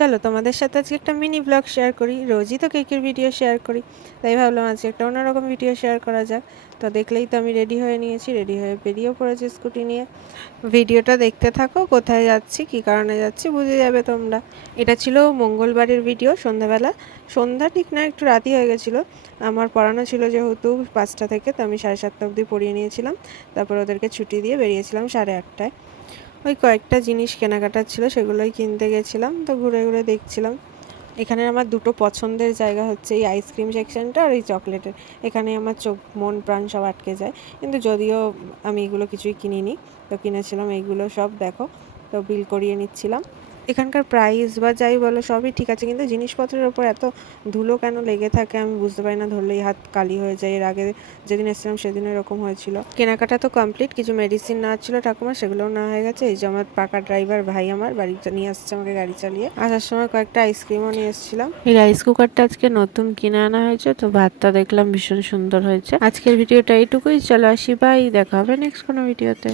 চলো তোমাদের সাথে আজকে একটা মিনি ব্লগ শেয়ার করি। রোজই তো কেকের ভিডিও শেয়ার করি, তাই ভাবলাম আজকে একটা অন্যরকম ভিডিও শেয়ার করা যাক। তো দেখলেই তো আমি রেডি হয়ে নিয়েছি, রেডি হয়ে বেরিয়েও পড়েছি স্কুটি নিয়ে। ভিডিওটা দেখতে থাকো, কোথায় যাচ্ছি কী কারণে যাচ্ছি বুঝে যাবে তোমরা। এটা ছিল মঙ্গলবারের ভিডিও, সন্ধ্যাবেলা, সন্ধ্যা ঠিক না একটু রাতই হয়ে গেছিলো। আমার পড়ানো ছিল যেহেতু 5টা থেকে, তো আমি 7:30 অবধি পড়িয়ে নিয়েছিলাম। তারপর ওদেরকে ছুটি দিয়ে বেরিয়েছিলাম 8:30টায়। ওই কয়েকটা জিনিস কেনাকাটার ছিল, সেগুলোই কিনতে গেছিলাম। তো ঘুরে ঘুরে দেখছিলাম। এখানে আমার দুটো পছন্দের জায়গা হচ্ছে এই আইসক্রিম সেকশনটা আর এই চকলেটের। এখানে আমার চোখ মন প্রাণ সব আটকে যায়, কিন্তু যদিও আমি এগুলো কিছুই কিনিনি। তো কিনেছিলাম এইগুলো সব, দেখো। তো বিল করিয়ে নিচ্ছিলাম। এখানকার প্রাইস বা যাই বলো সবই ঠিক আছে, কিন্তু জিনিসপত্রের ওপর এত ধুলো কেন লেগে থাকে আমি বুঝতে পারি না। ধরলেই হাত কালি হয়ে যায়। এর আগে যেদিন এসেছিলাম সেদিন এরকম হয়েছিল। কেনাকাটা তো কমপ্লিট, কিছু মেডিসিন নেওয়ার ছিল ঠাকুমা, সেগুলোও নেওয়া হয়ে গেছে। এই যে আমার পাকা ড্রাইভার ভাই আমার বাড়িতে নিয়ে আসছে আমাকে গাড়ি চালিয়ে। আসার সময় কয়েকটা আইসক্রিমও নিয়ে এসেছিলাম। এই রাইস কুকারটা আজকে নতুন কিনে আনা হয়েছে, তো ভাতটা দেখলাম ভীষণ সুন্দর হয়েছে। আজকের ভিডিওটা এইটুকুই, চলো আসি, বাই, দেখা হবে নেক্সট কোনো ভিডিওতে।